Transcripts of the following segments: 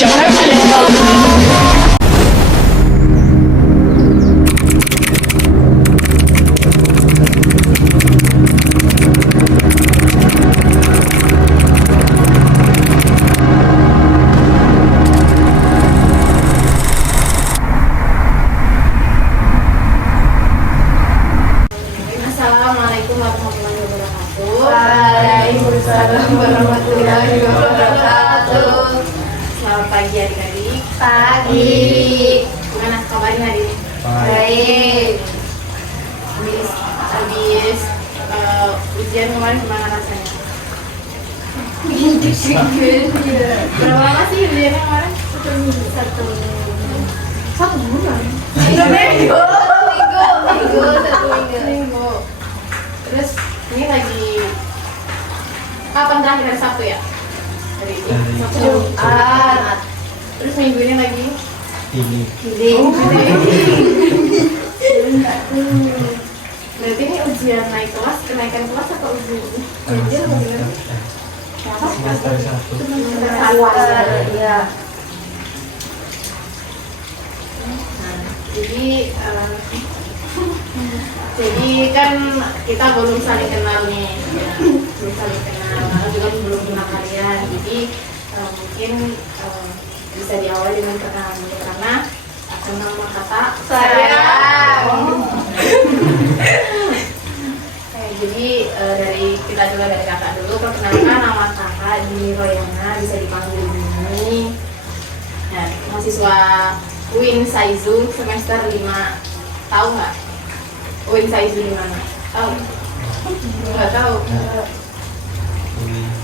Assalamualaikum warahmatullahi wabarakatuh. Waalaikumsalam warahmatullahi wabarakatuh. Selamat pagi adik-adik. Pagi. Gimana kabarnya hari ini? Baik. Habis ujian kemarin gimana rasanya? Berapa lama sih ujiannya kemarin? Satu bulan. Minggu. Terus ini lagi kapan terakhir? Hari Sabtu ya? Hari Jumat. Terus minggu ini lagi? Ini. Berarti ini ujian naik kelas, kenaikan kelas atau ujian? Semester 1. Iya. Jadi kan kita belum saling kenal nih, ya. Belum saling kenal, lalu juga belum kenal kalian. Jadi mungkin bisa diawali dengan perkenalan dulu karena nama kata Sayang. Jadi dari kita dulu dari kakak dulu, perkenalkan nama kakak Dini Royana, bisa dipanggil Dini. Nah, mahasiswa UIN Saizu semester 5. Tahu nggak? UIN Saizu di mana? Tahu? Nggak tahu.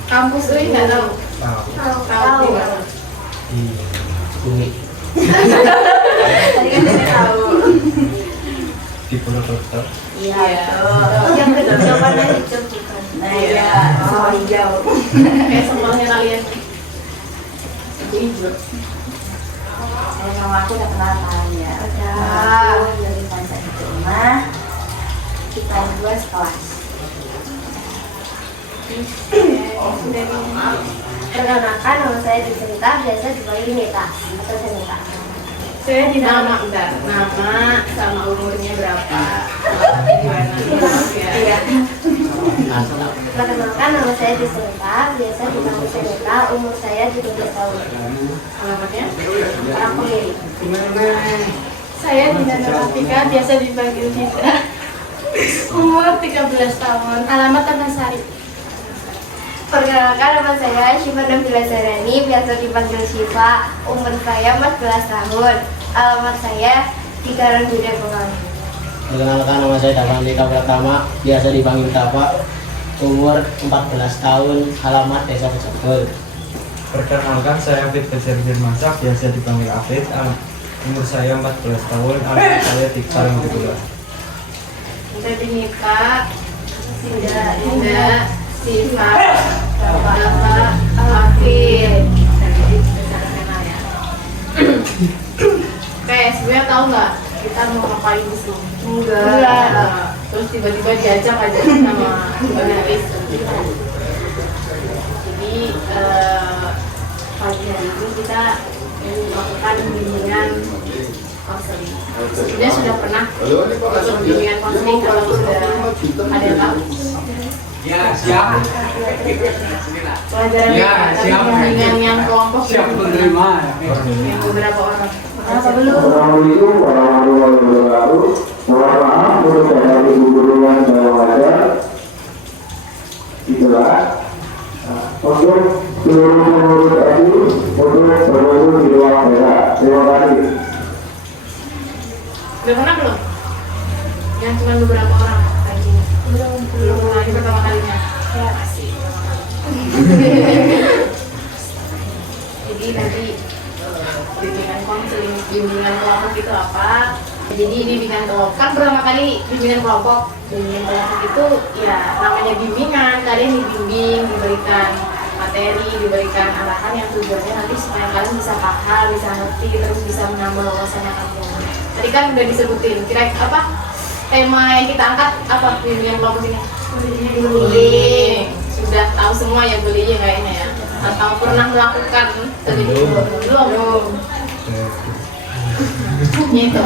Kampus UIN nggak tahu? Tahu di mana? Di Bumi. Tadi kan saya tahu. Di Purwokerto. Iya. Yang kedua jawabannya hijau bukan? Nah, iya. Sama hijau. Kayak sembalnya kalian. Hijau. Nama aku udah kenal ya. Udah. Aku dari Panca di rumah. Kita 2 sekelas. Perkenalkan, nama saya Dicerita, biasa dipanggil Nita atau Senita. Saya di nama sama umurnya berapa? Gimana? Iya. Perkenalkan, nama saya Dicerita, biasa dipanggil Senita, umur saya 17 tahun. Alamatnya? Orang Pemilih. Saya Dina Rafika, biasa dipanggil Dita. Umur 13 tahun. Alamat Tanasari. Perkenalkan, nama saya Syifa Nabila Zarani, biasa dipanggil Syifa, umur saya 14 tahun. Alamat saya di Karang Budi Pengang. Perkenalkan, nama saya Davan Dika Pratama, biasa dipanggil Tapa, umur 14 tahun, alamat Desa Kecebel. Perkenalkan, saya Afid Fajar Firmansyah, biasa dipanggil Afid. Umur saya 14 tahun, alamat saya di Karang Budi. Saya Dinita, Dinda, Sifat, Bapak, Afid. Oke, sebenarnya tahu nggak kita mau ngapain di sini? Enggak. Terus tiba-tiba diajak aja sama penulis. Jadi pagi hari ini kita melakukan bimbingan konseling. Sebelumnya sudah pernah ikut bimbingan konseling, kalau sudah ada yang tahu. Ya, siap. Pelajaran Ya, siap. bimbingan yang kelompok Siap menerima. yang beberapa orang. Assalamualaikum warahmatullahi wabarakatuh. Mohon maaf untuk dari guru yang saya wajar. Itulah untuk seluruh pengurus tadi untuk bergabung di ruang beda. Terima kasih. Udah pernah belum? Yang cuma beberapa orang tadi. Belum lagi pertama kalinya. Ya, masih. Jadi nanti bimbingan konseling, bimbingan kelompok itu apa? Jadi bimbingan kelompok kan pertama kali bimbingan kelompok. Bimbingan kelompok itu ya namanya bimbingan, kalian dibimbing, diberikan materi, diberikan arahan yang tujuannya nanti supaya kalian bisa paham, bisa ngerti, terus bisa menambah wawasan kalian. Tadi kan udah disebutin, kira-kira apa tema yang kita angkat apa bimbingan kelompok ini? Bullying. Sudah tahu semua ya bullying kayaknya ya. atau pernah melakukan studi tour? Belum. Gitu.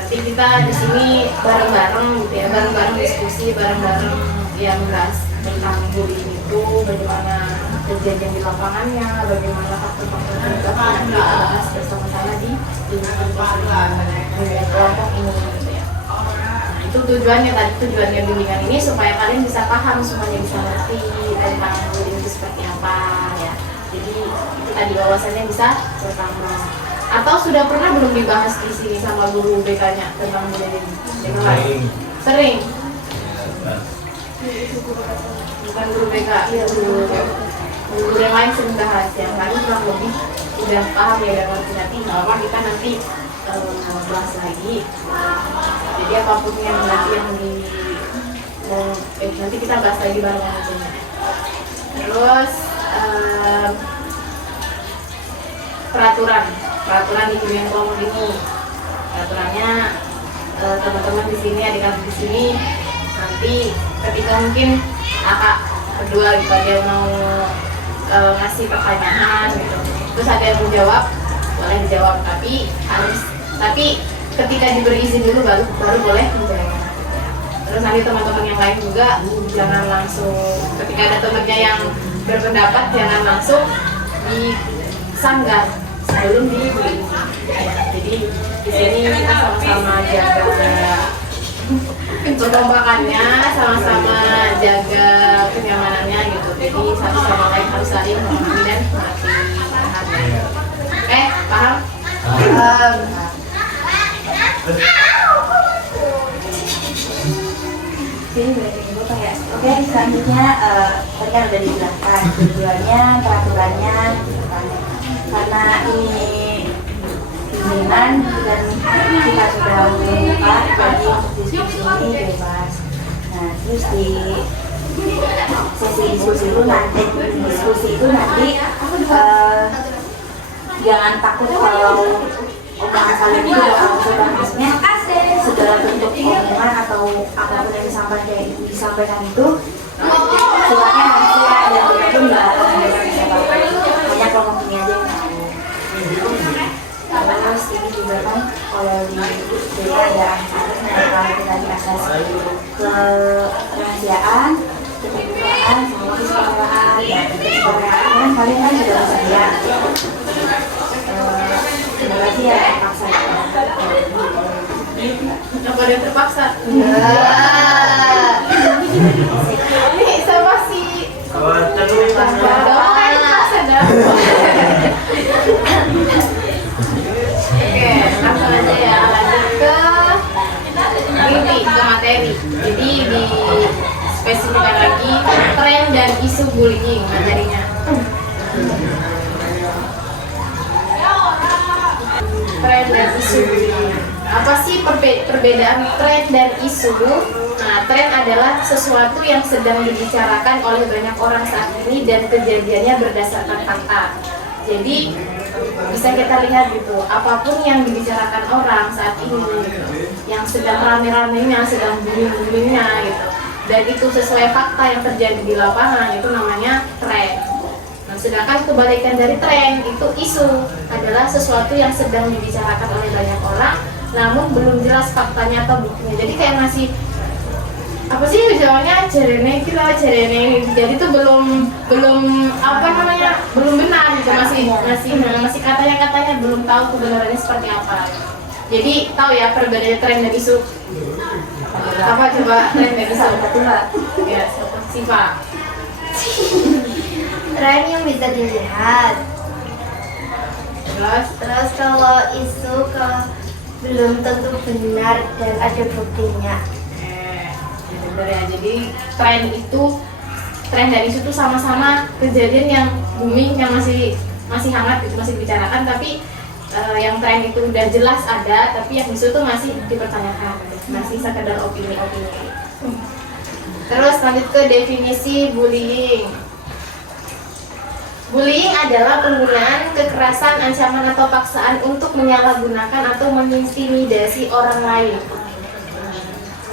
Nanti kita di sini bareng-bareng gitu ya, bareng-bareng diskusi, bareng-bareng yang bahas tentang bullying itu, bagaimana kejadian di lapangannya, bagaimana faktor-faktor penyebab yang nanti kita bahas bersama-sama di kelompok ini gitu ya. Nah, itu tujuannya bimbingan ini supaya kalian bisa paham semuanya, bisa ngerti tentang bullying itu seperti apa ya. Jadi itu tadi wawasannya bisa bertambah. Atau sudah pernah belum dibahas di sini sama guru BK-nya tentang bullying? Sering. Bukan guru BK, ya guru yang lain sering bahas ya. Kalian kurang lebih udah paham ya, dan ngerti. Apa kita nanti bahas lagi. Jadi apapun yang nanti nanti kita bahas lagi bareng aja. Terus peraturan di bimbingan kelompok ini. Peraturannya teman-teman di sini, adik-adik di sini, nanti ketika mungkin kakak berdua gitu ada yang mau ngasih pertanyaan gitu, terus ada yang mau jawab, boleh dijawab, tapi ketika diberi izin dulu baru boleh menjawab. Terus nanti teman-teman yang lain juga jangan langsung, ketika ada temannya yang berpendapat jangan langsung disanggah sebelum diberi. Jadi di sini kita sama-sama jaga perkembangannya, sama-sama jaga kenyamanannya gitu. Jadi satu sama lain harus saling memahami dan mengerti. Oke, paham? Oke, selanjutnya tadi kan udah dijelaskan tujuannya, peraturannya, gitu kan. Karena ini bimbingan dan kita sudah membuka, jadi untuk diskusi ini bebas. Nah, terus di sesi diskusi itu nanti jangan takut kalau omongan kalian itu bakal bahasnya segala bentuk omongan atau apapun yang disampaikan itu sifatnya rahasia dan itu nggak akan bisa siapa, hanya kelompok ini aja yang tahu. Terus ini juga kan kalau di BK ada asasnya, kalau kita di asas kerahasiaan, keterbukaan, sama kesetaraan, dan kesetaraan kan kalian kan sudah bersedia. Terima kasih ya terpaksa. Apa ada terpaksa? Ini sama si Oke, langsung aja ya, lanjut ke materi. Jadi di spesifikkan lagi tren dan isu bullying materinya. Tren dan isu bullying. Apa sih perbedaan tren dan isu? Nah, tren adalah sesuatu yang sedang dibicarakan oleh banyak orang saat ini dan kejadiannya berdasarkan fakta. Jadi bisa kita lihat gitu, apapun yang dibicarakan orang saat ini gitu, yang sedang rame-ramenya, sedang booming-boomingnya gitu, dan itu sesuai fakta yang terjadi di lapangan, itu namanya tren. Nah, sedangkan kebalikan dari tren itu isu, adalah sesuatu yang sedang dibicarakan oleh banyak orang namun belum jelas faktanya atau buktinya. Jadi kayak masih apa sih misalnya cerene ini, jadi itu belum apa namanya, belum benar gitu, masih katanya belum tahu kebenarannya seperti apa. Jadi tahu ya perbedaan tren dan isu. Apa coba tren dan isu? Ya, Siva. Tren yang bisa dilihat. Terus kalau isu belum tentu benar dan ada buktinya. Ya, jadi tren dan isu itu sama-sama kejadian yang booming, yang masih hangat gitu, masih dibicarakan, tapi yang tren itu udah jelas ada, tapi yang isu itu masih dipertanyakan, masih sekedar opini. Terus lanjut ke definisi bullying. Bullying adalah penggunaan kekerasan, ancaman atau paksaan untuk menyalahgunakan atau mengintimidasi orang lain.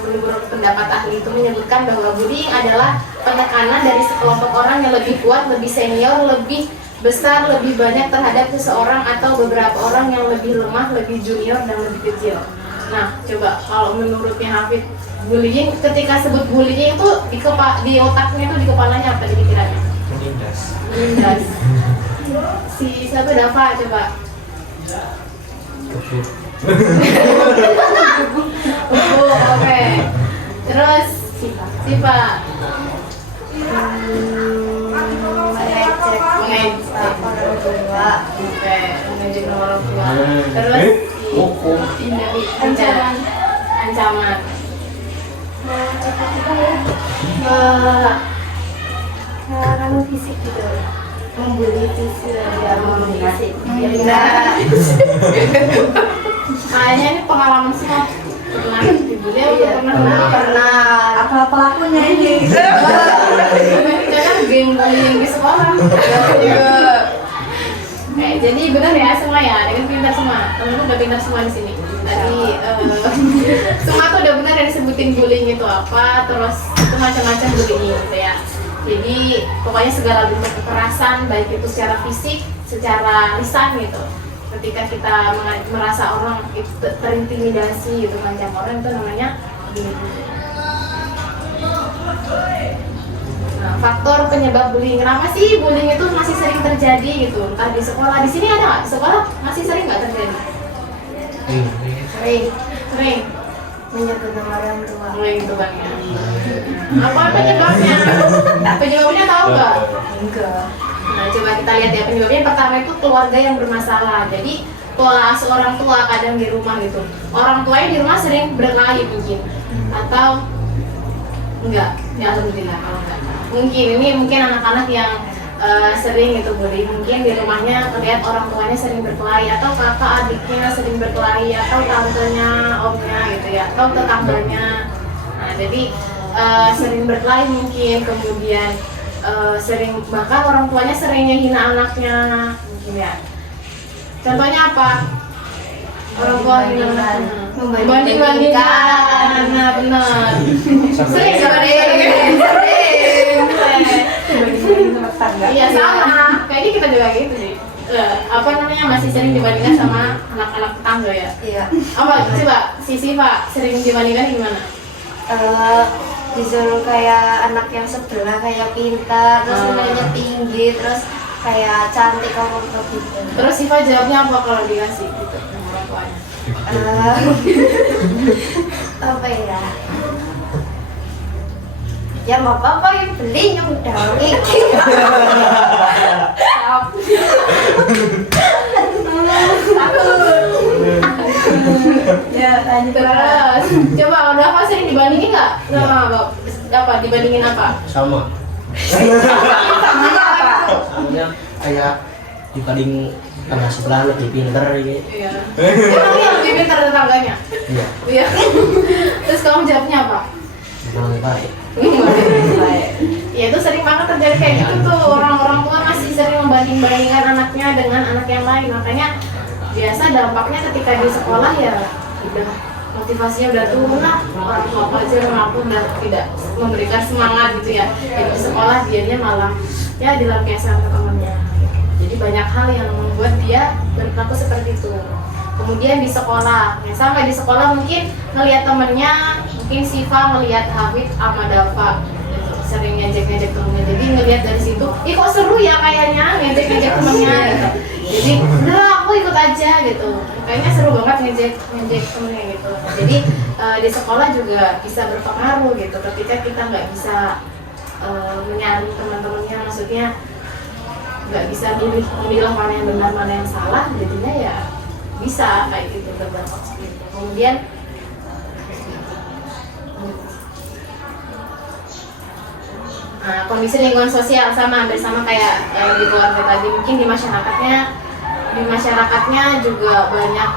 menurut pendapat ahli itu menyebutkan bahwa bullying adalah penekanan dari sekelompok orang yang lebih kuat, lebih senior, lebih besar, lebih banyak terhadap seseorang atau beberapa orang yang lebih lemah, lebih junior dan lebih kecil. Nah, coba kalau menurutnya Hafid, bullying, ketika sebut bullying itu di otaknya itu di kepalanya apa di pikirannya? Menindas. Si siapa Dava coba? Oke. Terus Siva. Mengejek orang tua. Oke, mengejek orang tua. Terus ancaman. Orang fisik gitu, membuli fisik ya, membuli fisik. Kayaknya ini pengalaman semua. Pernah dibully atau pernah? Apa pelakunya ini? Jangan geng bullying di sekolah. Jadi benar ya semua ya, dengan pintar semua. Temen-temen udah pintar semua di sini. Tadi semua tuh udah benar yang disebutin bullying itu apa, terus itu macam-macam bullying gitu ya. Jadi pokoknya segala bentuk kekerasan, baik itu secara fisik, secara lisan gitu. Ketika kita merasa orang itu terintimidasi gitu, macam orang itu namanya bullying. Nah, faktor penyebab bullying, kenapa sih bullying itu masih sering terjadi gitu? Entah di sekolah, di sini ada nggak? Di sekolah masih sering nggak terjadi? Sering. Menyebut nama orang tua. Mulai gitu kan ya. Apa penyebabnya? Penyebabnya tahu nggak? Enggak. Nah, coba kita lihat ya, penyebabnya pertama itu keluarga yang bermasalah. Jadi seorang tua kadang di rumah gitu, orang tuanya di rumah sering berkelahi mungkin, atau enggak? Ya alhamdulillah kalau enggak. Mungkin anak-anak yang sering itu bullying, mungkin di rumahnya terlihat orang tuanya sering berkelahi, atau kakak adiknya sering berkelahi, atau tantenya, omnya gitu ya, atau tetangganya. Nah, jadi sering berkelahi mungkin, kemudian sering, bahkan orang tuanya sering hina anaknya mungkin ya. Contohnya apa? Orang tua hina anaknya membanding-bandingkan. Nah, benar. Sering iya sama, kayaknya kita juga gitu sih. Masih sering dibandingkan sama anak-anak tetangga ya. Iya. Apa coba Sisi Pak sering dibandingkan gimana? Disuruh kayak anak yang sebelah kayak pintar, terus nilainya tinggi, terus kayak cantik kalau gitu. Terus Siva jawabnya apa kalau dikasih gitu sama orang tuanya? Apa ya? Ya mau apa yang beli yang udah Ya, lanjut. Terus coba udah apa sering dibandingin nggak sama apa dibandingin apa? Sama. Samanya apa? Samanya kayak dibanding tangga sebelah lebih pinter gitu. Iya. Emang yang lebih pintar tetangganya? Iya. Iya. Terus kamu jawabnya apa? Lebih baik. Ya itu sering banget terjadi kayak gitu tuh, orang-orang tua masih sering membanding-bandingkan anaknya dengan anak yang lain. Makanya biasa dampaknya ketika di sekolah ya udah motivasinya udah turun lah, orang tua pelajar mampu udah tidak memberikan semangat gitu ya. Jadi di sekolah dianya malah ya dilampiaskan ke temannya. Jadi banyak hal yang membuat dia berperilaku seperti itu. Kemudian di sekolah, ya sampai di sekolah mungkin ngelihat temennya, mungkin Siva ngelihat Hafid sama Dava gitu, sering ngejek-ngejek temennya. Jadi ngelihat dari situ, ih kok seru ya kayaknya ngejek-ngejek temennya gitu. Jadi udah aku ikut aja gitu. Kayaknya seru banget ngejek temennya gitu. Jadi di sekolah juga bisa berpengaruh gitu. Ketika kita nggak bisa menyaring teman-temannya, maksudnya nggak bisa memilah mana yang benar mana yang salah, jadinya ya bisa kayak gitu berdampak seperti itu. Kemudian kondisi lingkungan sosial sama hampir sama kayak di keluarga tadi, mungkin di masyarakatnya juga banyak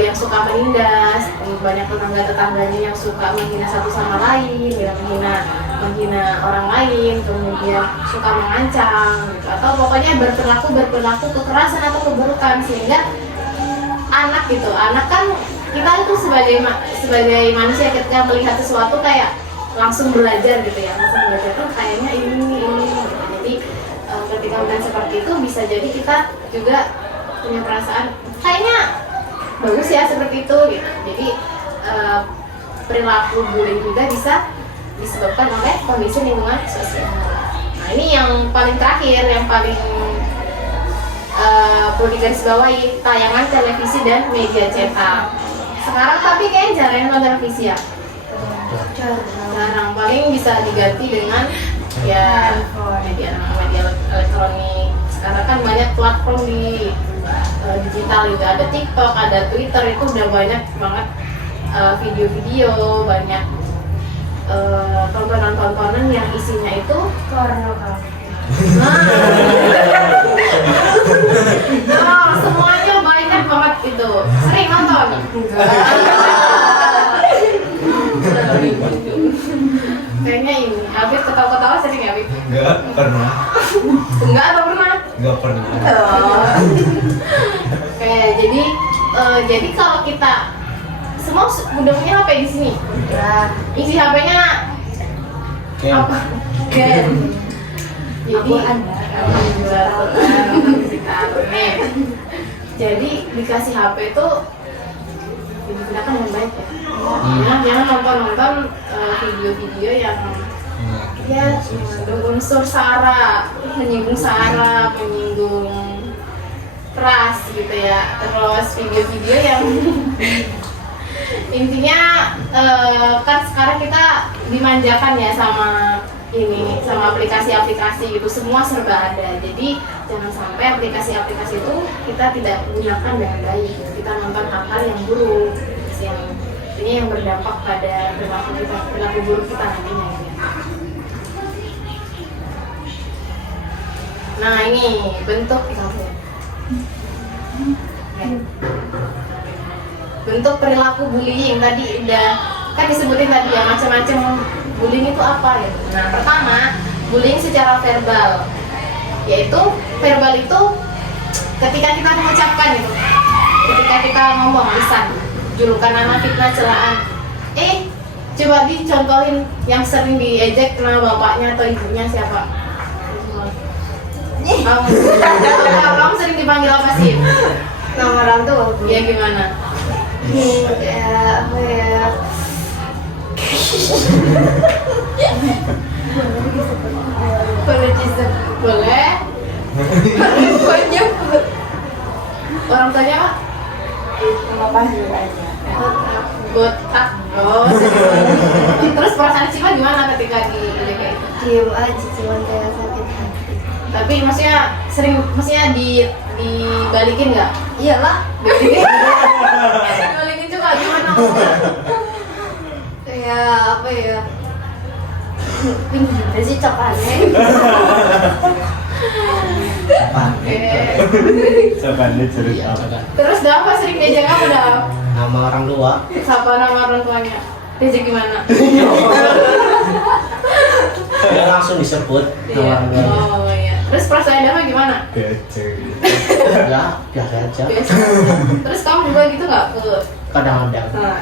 yang suka menindas, banyak tetangga-tetangganya yang suka menghina satu sama lain, menghina orang lain, kemudian suka mengancam gitu, atau pokoknya berperilaku kekerasan atau keburukan, sehingga anak kan kita itu sebagai manusia ketika melihat sesuatu kayak langsung belajar gitu ya, langsung belajar tuh kayaknya ini. Jadi ketika melihat seperti itu bisa jadi kita juga punya perasaan kayaknya bagus ya seperti itu gitu. Jadi perilaku bullying juga bisa disebabkan oleh kondisi lingkungan sosial. Nah ini yang paling terakhir, yang paling perlu digarisbawahi, tayangan televisi dan media cetak. Sekarang tapi kayaknya jarang nonton televisi ya. Jarang, paling bisa diganti dengan ya media elektronik. Sekarang kan banyak platform di digital itu, ada TikTok, ada Twitter, itu udah banyak banget video-video, banyak tontonan-tontonan yang isinya itu Porno kan. semuanya banyak banget itu. Sering nonton? Kayaknya ini, Habib ketawa-ketawa sering ya, Habib? Enggak pernah. Enggak atau pernah? Enggak pernah. Oke, jadi kalau kita semua udah punya HP di sini. Ya. Isi HP-nya apa? Game. Jadi jadi dikasih HP itu digunakan dengan baik ya. Jangan nonton video-video yang ya unsur sara, menyinggung ras gitu ya. Terus video-video yang intinya kan sekarang kita dimanjakan ya sama aplikasi-aplikasi gitu, semua serba ada. Jadi jangan sampai aplikasi-aplikasi itu kita tidak gunakan dengan baik. Kita nonton hal-hal yang buruk, yang berdampak pada perilaku buruk kita nantinya. Nah ini bentuk perilaku bullying tadi udah kan disebutin tadi ya, macam-macam bullying itu apa gitu. Nah pertama, bullying secara verbal, yaitu verbal itu ketika kita mengucapkan gitu, ketika kita ngomong lisan, julukan nama, fitnah, celaan. Coba dicontohin yang sering diejek nama bapaknya atau ibunya siapa? Kamu sering dipanggil apa sih? Nama orang tuh. Ya gimana? Ya, apa ya? Boleh. Nyebut. Orang tuanya apa? Nama panggil aja. Botak. Oh. Terus perasaan Cima gimana ketika di kayak itu? Diem aja, cuman kayak sakit hati. Tapi maksudnya dibalikin nggak? Iyalah. Dibalikin juga gimana? Kayak apa ya? Tinggi juga sih cokannya. Coba Iya, coba. Terus apa sering diajak kamu dah? Nama orang tua. Siapa nama orang tuanya? Diajak gimana? Ya langsung disebut nama Iya. orang tuanya. Oh iya. Terus perasaan Dama gimana? Bece. Ya biasa aja. Biasa. Terus kamu juga gitu nggak ke? Kadang-kadang. Nah.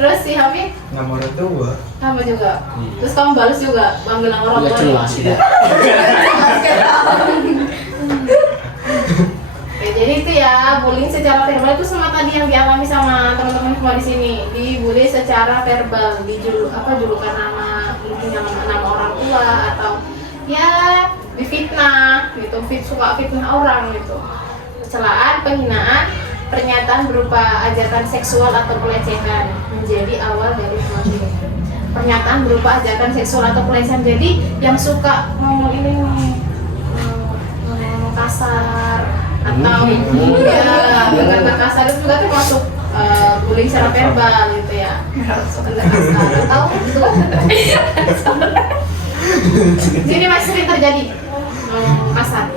Terus si Hamid Nama orang tua. sama juga. Terus kamu balas juga panggil nama orang Ya tuanya? jelas ya. Oke, jadi itu ya bullying secara verbal itu sama tadi yang dialami sama teman-teman semua di sini. Dibully secara verbal, julukan nama, intinya nama orang tua atau ya difitnah gitu, suka fitnah orang gitu. Celaan, penghinaan, pernyataan berupa ajakan seksual atau pelecehan menjadi awal dari bullying. Pernyataan berupa ajakan seksual atau pelecehan, jadi yang suka ngomong ini ngomong kasar atau ya kata kasar itu juga termasuk bullying secara verbal gitu ya. Kata kasar atau itu jadi masih sering terjadi ngomong kasar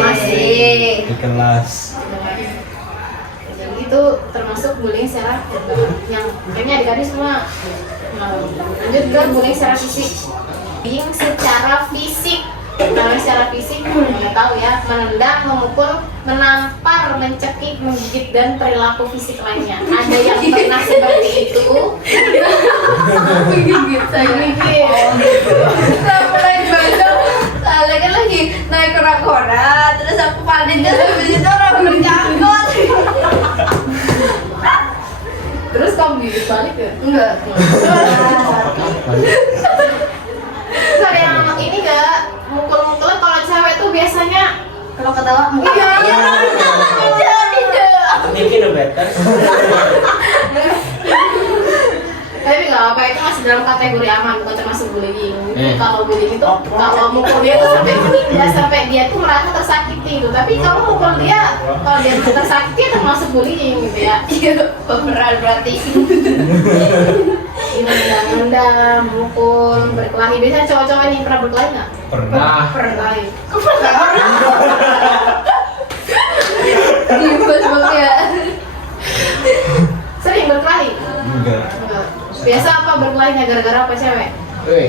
masih Di kelas. jadi itu termasuk bullying secara verbal yang kayaknya adik-adik semua lanjut ke bullying secara fisik. Bullying secara fisik Kalau secara fisik nggak tahu ya, menendang, memukul, menampar, mencekik, menggigit dan perilaku fisik lainnya. Ada yang pernah seperti itu? Menggigit, saya mikir. Saya mulai baca, soalnya kan lagi naik kora-kora, terus aku panik dan habis itu orang berjangkut. Terus kamu gigit balik ya? Enggak. Terus ada yang ini gak? Mukul-mukulnya kalau cewek tuh biasanya Kalau ketawa, iya. Mungkin udah better. Tapi nggak apa, itu masih dalam kategori aman, bukan termasuk bullying. Kalau bullying itu, Oh. kalau mukul dia tuh sampai meninggal, sampai dia tuh merasa tersakiti itu. Tapi kalau mukul dia, kalau dia tersakiti itu termasuk bullying gitu ya. Iya, beneran berarti. Nendang, mukul, berkelahi. Biasanya cowok-cowok ini pernah berkelahi nggak? Pernah. Pernah. Kok Gibas banget ya. sering berkelahi? Enggak. Enggak. Biasa apa berkelahinya gara-gara apa cewek? Wih,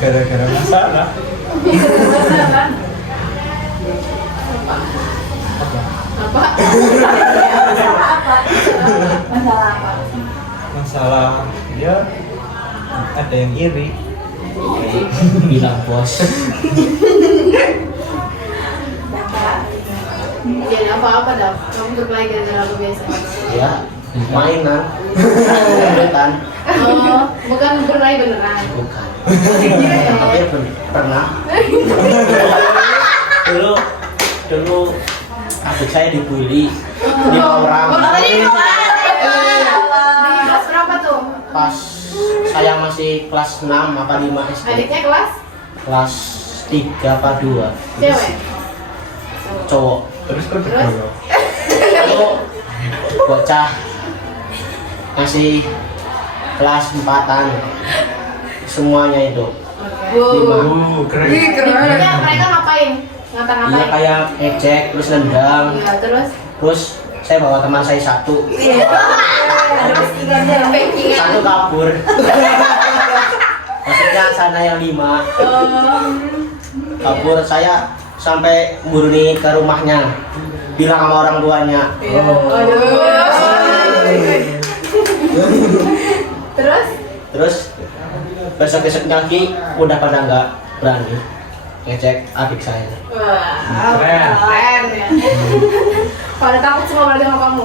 Gara-gara masalah. Gara-gara apa? Masalah apa? Masalah ya ada yang iri. bilang bos. Ya apa-apa dah. Kamu berkelahi gara-gara apa biasa? Ya, mainan, rebutan, Oh, bukan berkelahi beneran. bukan. Tapi pernah. Dulu adik saya dibully 5 orang. Di kelas berapa tuh? Pas saya masih kelas 6 apa 5 SD. Adiknya kelas? Kelas 3 apa 2. Cewek? Cowok. Terus kok Terus? digolok? Itu bocah masih kelas 4-an. Semuanya itu. Wow. Keren. Intinya mereka ngapain? Iya Ngata-ngatain? kayak ejek terus nendang. Iya, terus? Terus saya bawa teman saya satu. Satu kabur. Maksudnya sana yang 5 kabur, saya sampai murni ke rumahnya, bilang sama orang tuanya. Terus? Besok-besoknya lagi udah pada nggak berani ngecek adik saya. Wah, Keren. keren ya. Pada takut semua berarti sama kamu?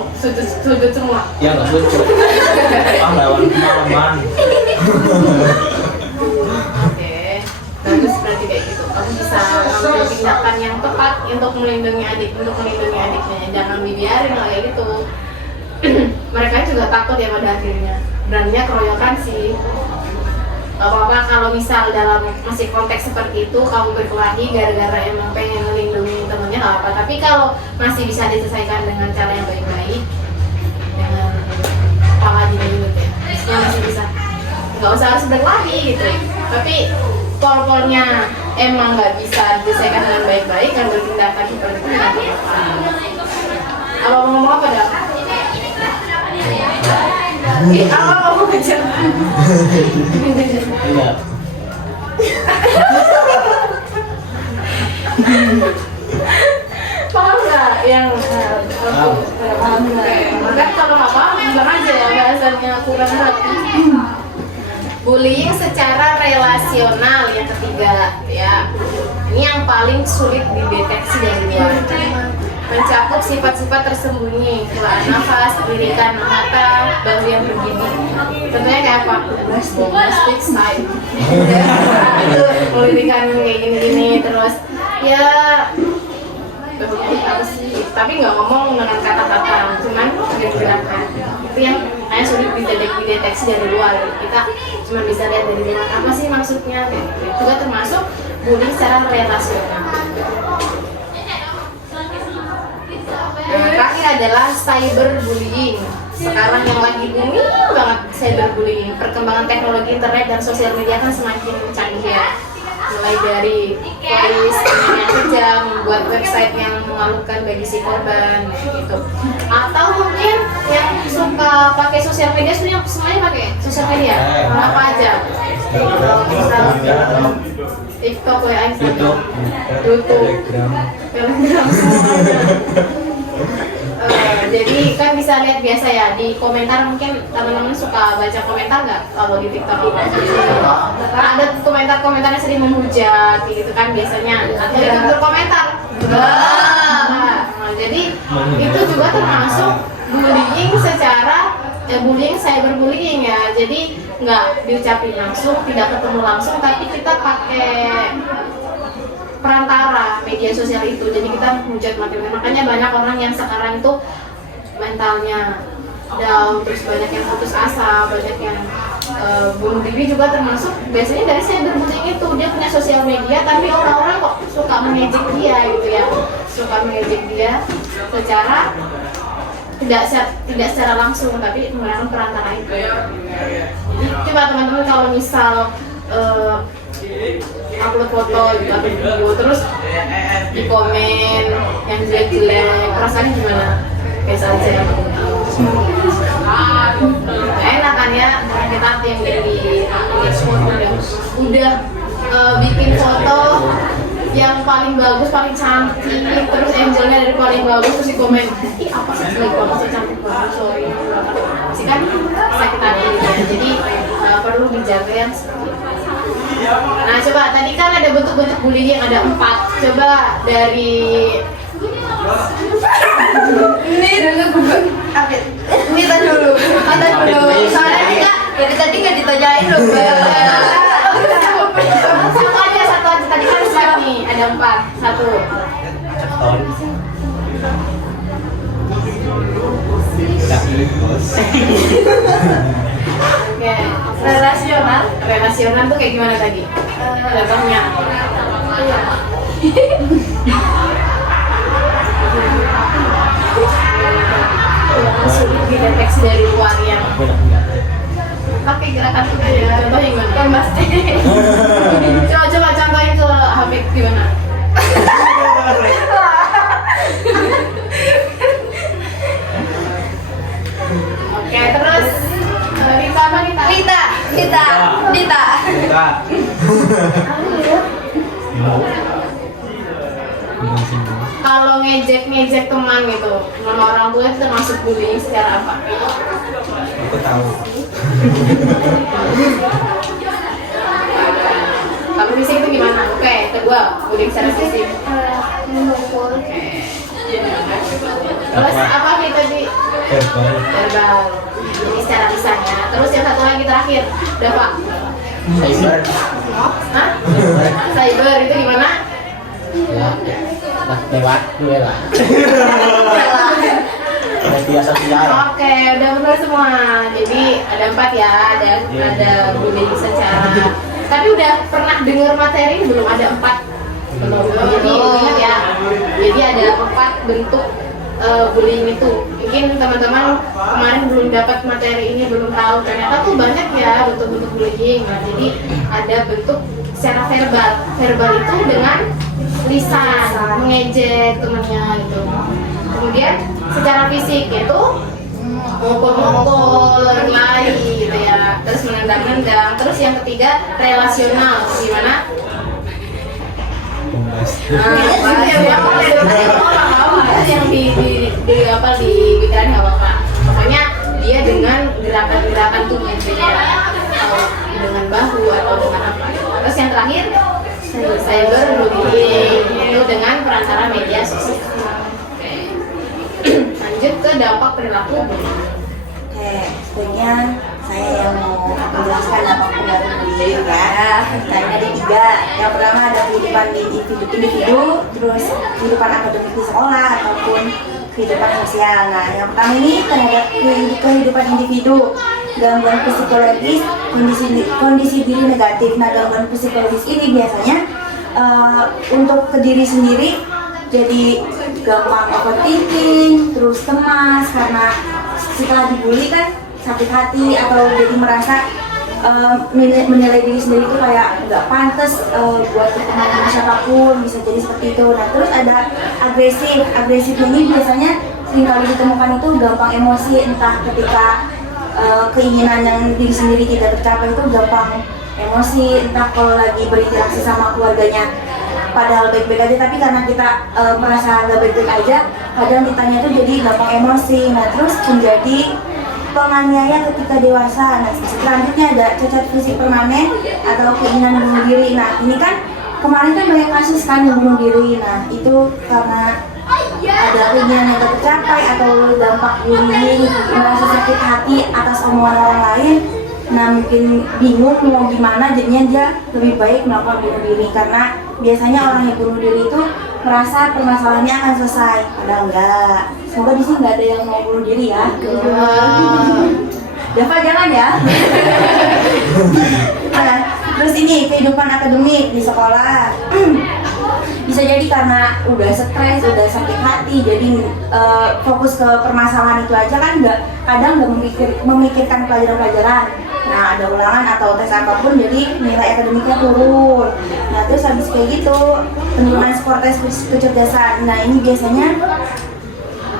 Sujud semua? Ya nggak lucu. Pahlawan pengalaman. Oke, bagus berarti kayak gitu. Kamu bisa ngambil tindakan yang tepat untuk melindungi adiknya. Jangan dibiarin lah kayak gitu. Mereka juga takut ya pada akhirnya. Beraninya keroyokan sih. Gak apa-apa kalau misal dalam masih konteks seperti itu kamu berkelahi gara-gara emang pengen melindungi temennya gak apa-apa. Tapi kalau masih bisa diselesaikan dengan cara yang baik-baik, dengan kepala dingin gitu ya, maksudnya masih bisa, nggak usah harus berkelahi gitu. Tapi pol-polnya emang nggak bisa diselesaikan dengan baik-baik, kan bertindakan seperti itu nggak apa-apa. Apa mau ngomong apa dah? Apa mau kejar? Iya. Paham nggak yang Paham. paham nggak? Kan kalau nggak paham bilang aja ya bahasanya kurang hati. Bullying secara relasional yang ketiga ya. Ini yang paling sulit dideteksi dari luar. Mencakup sifat-sifat tersembunyi, keluar nafas, lirikan mata, bahu yang bergigi. Tentunya kayak apa? Bombastic side. Itu melirikan kayak gini-gini terus ya apa sih? Tapi nggak ngomong dengan kata-kata, cuman gerakan. Itu yang kayak sulit dideteksi dari luar. Kita cuma bisa lihat dari luar apa sih maksudnya. Itu juga termasuk bullying secara relasional. Yang terakhir adalah cyberbullying. Sekarang yang lagi booming banget cyberbullying. Perkembangan teknologi internet dan sosial media kan semakin canggih ya. Mulai dari voice yang kejam, membuat website yang memalukan bagi si korban gitu. Atau mungkin yang suka pakai sosial media semuanya pakai sosial media. Apa aja? TikTok, WA, Instagram, YouTube, YouTube, Telegram semuanya. Jadi kan bisa lihat biasa ya di komentar, mungkin teman-teman suka baca komentar nggak kalau di TikTok? Karena ada komentar-komentar yang sering menghujat gitu kan biasanya, atau yang berkomentar. Nah, jadi itu juga termasuk bullying secara bullying, cyberbullying ya. Jadi nggak diucapin langsung, tidak ketemu langsung, tapi kita pakai perantara media sosial itu. Jadi kita menghujat materi. Makanya banyak orang yang sekarang itu mentalnya down, terus banyak yang putus asa, banyak yang bunuh diri juga termasuk biasanya dari cyberbullying itu. Dia punya sosial media tapi orang-orang kok suka mengejek dia gitu ya, suka mengejek dia secara tidak secara langsung tapi menggunakan perantara itu. Jadi coba teman-teman kalau misal upload foto gitu, upload video, terus di komen yang jelek-jelek, perasaannya gimana? Biasa aja. Gak enak kan ya, kita yang dari udah bikin foto yang paling bagus, paling cantik, terus angelnya dari paling bagus, terus di komen, ih apa sih jelek banget sih, cantik banget, sorry. Sih kan sakit hati ya. Jadi perlu dijaga yang seperti itu. Nah coba tadi kan ada bentuk-bentuk bullying ada 4. Coba dari Kita dulu. Soalnya dari tadi nggak ditanyain loh. satu aja tadi kan siap nih, ada 4. 1. Oke, relasional tuh kayak gimana tadi? Contohnya. Sulit dideteksi dari luar yang pakai gerakan tuh ya. Contohnya gimana? Coba contohin ke Habib gimana? Oke, terus Rita apa Rita? Dita. Kalau ngejek teman gitu, sama orang tua itu termasuk bullying secara apa? Aku tahu. Kalau fisik itu gimana? Oke, kedua, bullying secara fisik. Terus apa nih tadi? Verbal. Jadi secara lisannya. Terus yang satu lagi terakhir, berapa? Cyber. Hah? Cyber itu gimana? Ya, nah lewat gue lah. Media sosial. Oke, udah benar semua. Jadi ada 4 ya, ada bullying secara. Tapi udah pernah dengar materi belum? Ada 4. Belum. Jadi ingat ya. Jadi ada 4 bentuk bullying itu. Mungkin teman-teman kemarin belum dapat materi ini, belum tahu ternyata tuh banyak ya bentuk-bentuk bullying. Nah, jadi ada bentuk secara verbal. Verbal itu dengan lisan, mengejek temannya gitu. Kemudian secara fisik yaitu mukul-mukul, lari gitu ya. Terus menendang-nendang. Terus yang ketiga relasional, gimana? Yang di pikiran nggak apa-apa. Pokoknya dia dengan gerakan-gerakan tubuhnya, dengan bahu atau dengan apa. Terus yang terakhir cyberbullying itu dengan perantara media sosial. Oke. Lanjut ke dampak perilaku bullying. Oke, sebenarnya saya yang mau menjelaskan dampak perilaku bullying ya. Nah, ini ada 3. Yang pertama ada kehidupan individu, terus kehidupan akademik di sekolah ataupun kehidupan sosial. Nah, yang pertama ini terhadap kehidupan individu, gangguan psikologis, kondisi diri negatif. Nah, gangguan psikologis ini biasanya untuk ke diri sendiri jadi gampang overthinking, terus cemas karena setelah dibully kan sakit hati atau jadi merasa menilai diri sendiri itu kayak nggak pantas buat berteman sama siapapun, bisa jadi seperti itu. Nah, terus ada agresif ini biasanya seringkali ditemukan itu gampang emosi, entah ketika keinginan yang diri sendiri tidak tercapai itu gampang emosi, entah kalau lagi berinteraksi sama keluarganya padahal baik-baik aja, tapi karena kita merasa nggak baik-baik aja, kadang kitanya tuh jadi gampang emosi. Nah terus menjadi penganiaya ketika dewasa. Nah selanjutnya ada cacat fisik permanen atau keinginan bunuh diri. Nah ini kan kemarin kan banyak kasus kan yang bunuh diri. Nah itu karena ada keinginan yang tak tercapai atau dampak bullying, merasa sakit hati atas omongan orang lain. Nah mungkin bingung mau gimana, jadinya dia lebih baik melakukan bunuh diri, karena biasanya orang yang bunuh diri itu merasa permasalahannya akan selesai, padahal enggak. Semoga di sini nggak ada yang mau bunuh diri ya. Dava jangan ya. Nah, terus ini kehidupan akademik di sekolah. Bisa jadi karena udah stres, udah sakit hati, jadi fokus ke permasalahan itu aja kan kadang nggak memikirkan pelajaran-pelajaran. Nah ada ulangan atau tes apapun, jadi nilai akademiknya turun. Nah terus habis kayak gitu penurunan skor tes kecerdasan. Nah ini biasanya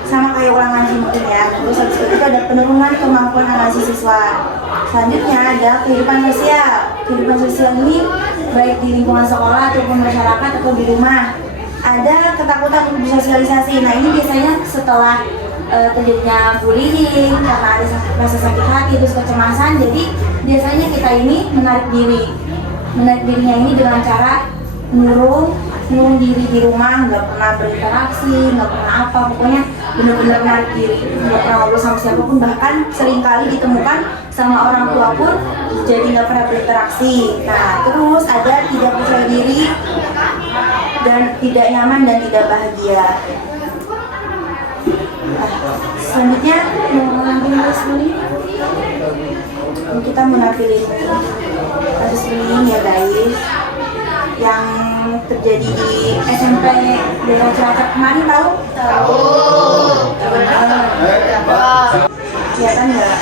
sama kayak ulangan sih mungkin ya. Terus habis itu ada penurunan kemampuan analisis siswa. Selanjutnya ada kehidupan sosial. Kehidupan sosial ini baik di lingkungan sekolah ataupun masyarakat atau di rumah. Ada ketakutan untuk bersosialisasi. Nah ini biasanya setelah terjadinya bullying, karena ada rasa sakit hati, terus kecemasan, jadi biasanya kita ini menarik diri. Menarik dirinya ini dengan cara ngurung diri di rumah, nggak pernah berinteraksi, nggak pernah apa, pokoknya benar-benar menarik diri, nggak pernah ngobrol sama siapapun, bahkan seringkali ditemukan sama orang tua pun jadi nggak pernah berinteraksi. Nah terus ada tidak percaya diri dan tidak nyaman dan tidak bahagia. Selanjutnya kita menampilkan kasus bullying ya guys, yang terjadi di SMP daerah Cilacap kemarin, tahu? Kelihatan nggak?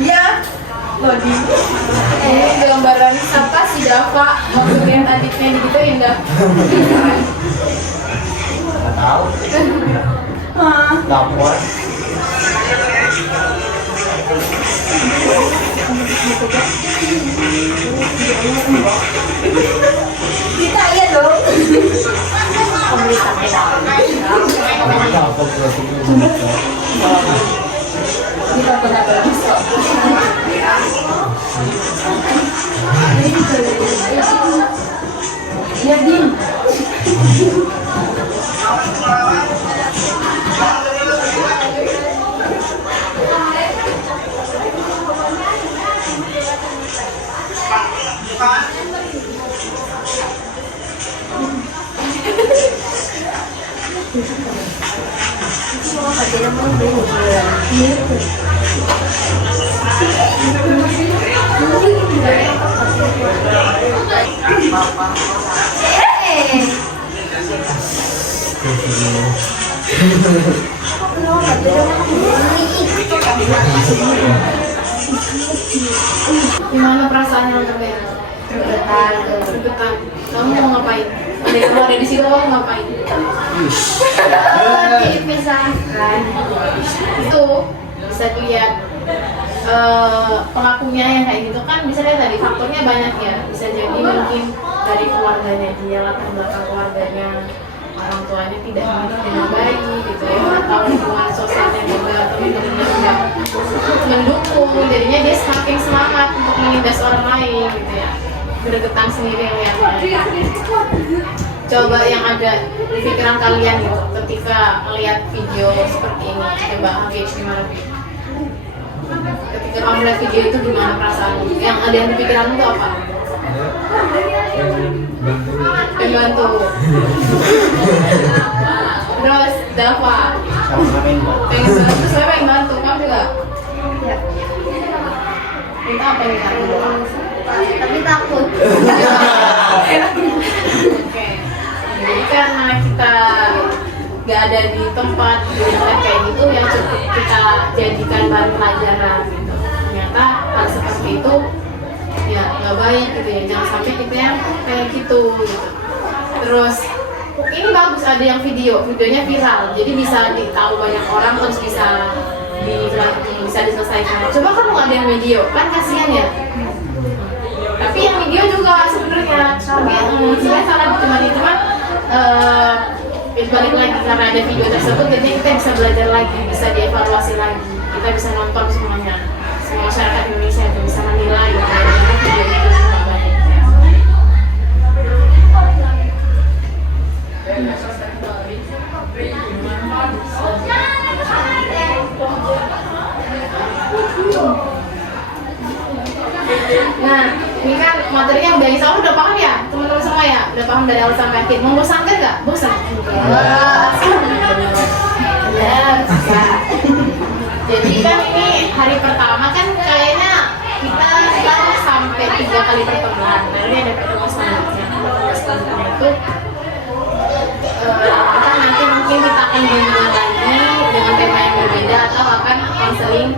Iya, loading. Ini gambaran siapa si Dava, maksudnya adiknya gitu ya Indah. Nggak tahu. Lapor. Kita iya dong. Kita benar-benar bisa. Ya Din. Gimana perasaannya untuk Bella? Gergetan. Kamu mau ngapain? Kalau ada di situ kamu ngapain? Dipisahkan. Itu bisa dilihat pelakunya yang kayak gitu kan, bisa lihat tadi faktornya banyak ya. Bisa jadi mungkin dari keluarganya dia, latar belakang keluarganya, orang tuanya tidak mendidik dengan baik gitu ya, atau lingkungan sosialnya juga teman-temannya juga mendukung, jadinya dia semakin semangat untuk menindas orang lain gitu ya. Gregetan sendiri lihatnya. Coba yang ada di pikiran kalian gitu ketika melihat video seperti ini, coba Habib gimana Habib? Ketika kamu lihat video itu gimana perasaanmu? Yang ada di pikiranmu itu apa? Bantu. Terus Dava pengen bantu, saya pengen bantu, kamu juga? Ya. Minta apa nih kamu? Tapi takut. Oke. Jadi karena kita nggak ada di tempat yang kayak gitu, yang cukup kita jadikan bahan pelajaran gitu. Ternyata hal seperti itu ya nggak baik gitu ya, jangan sampai kita yang kayak gitu. Terus ini bagus ada yang videonya viral, jadi bisa ditahu banyak orang, terus bisa diselesaikan. Coba kamu ada yang video, kan kasihan ya. Tapi yang video juga sebenarnya saya salah cuman balik lagi karena ada video tersebut, jadi kita bisa belajar lagi, bisa dievaluasi lagi, kita bisa nonton semuanya, semua masyarakat Indonesia itu bisa menilai video itu nggak baik. Nah, ini kan materinya udah insya Allah udah paham ya teman-teman semua ya, udah paham dari awal sampai akhir. Membosankan nggak? Bosan? Benar. Jadi kan ini hari pertama kan kayaknya kita selalu sampai 3 kali pertemuan. Nanti ada pertemuan selanjutnya. Pertemuan selanjutnya itu kita nanti mungkin kita akan bimbingan lagi dengan tema yang berbeda atau akan konseling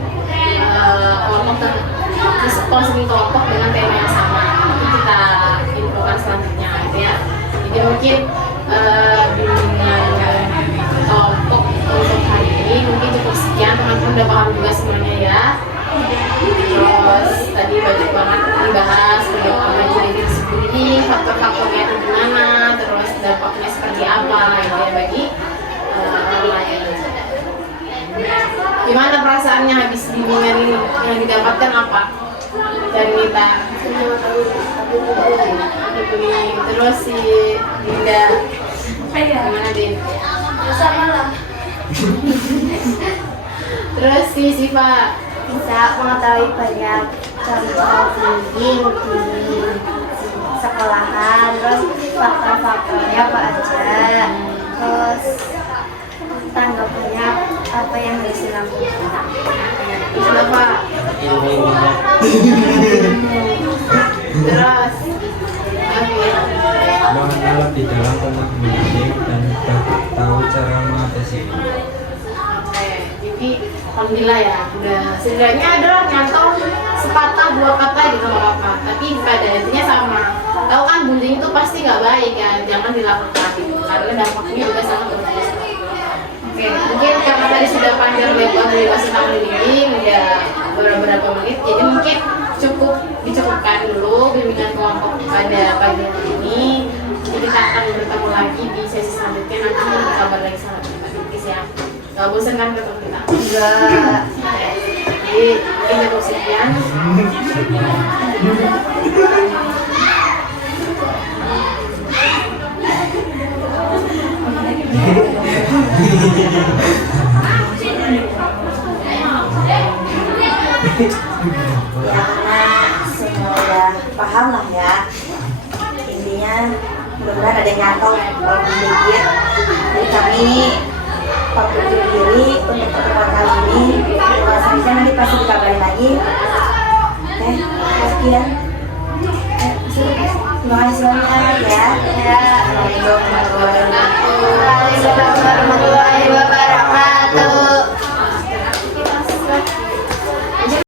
konseling kelompok dengan tema yang sama. Itu kita infokan selanjutnya gitu ya. Jadi mungkin bimbingan kelompok untuk hari ini mungkin cukup sekian, teman-teman udah paham juga semuanya ya. Terus tadi banyak banget dibahas bagaimana jadi sendiri, faktor-faktornya itu gimana, terus dampaknya seperti apa gitu ya bagi gimana perasaannya habis bimbingan ini, yang didapatkan apa dari Nita? Terus si Dinda gimana Din? Sama lah. Terus si Siva Bisa mengetahui banyak contoh bullying di sekolahan, terus faktor-faktornya apa aja, terus tanggapannya apa yang harus dilakukan. Siva Ilmu-ilmunya. terus mengenal lebih dalam tentang bullying dan tahu cara mengatasinya. Oke, jadi alhamdulillah ya, udah setidaknya ada nyantol sepatah dua kata gitu nggak apa, tapi pada intinya sama. Tahu kan bullying itu pasti nggak baik ya, jangan dilakukan gitu, karena dampaknya juga sangat berbahaya. Oke, mungkin karena tadi sudah panjang lebar dibahas tentang bullying, udah beberapa menit, jadi mungkin dicukupkan dulu bimbingan kelompok pada pagi hari ini. Jadi kita akan bertemu lagi di sesi selanjutnya, nanti kita kabar lagi sama kita ya. Gak bosan kan ketemu kita? Enggak. Jadi ini cukup sekian. Ya, karena semua udah paham lah ya, intinya mudah-mudahan ada yang nyantol walaupun sedikit. Jadi kami pamit undur diri untuk pertemuan kali ini.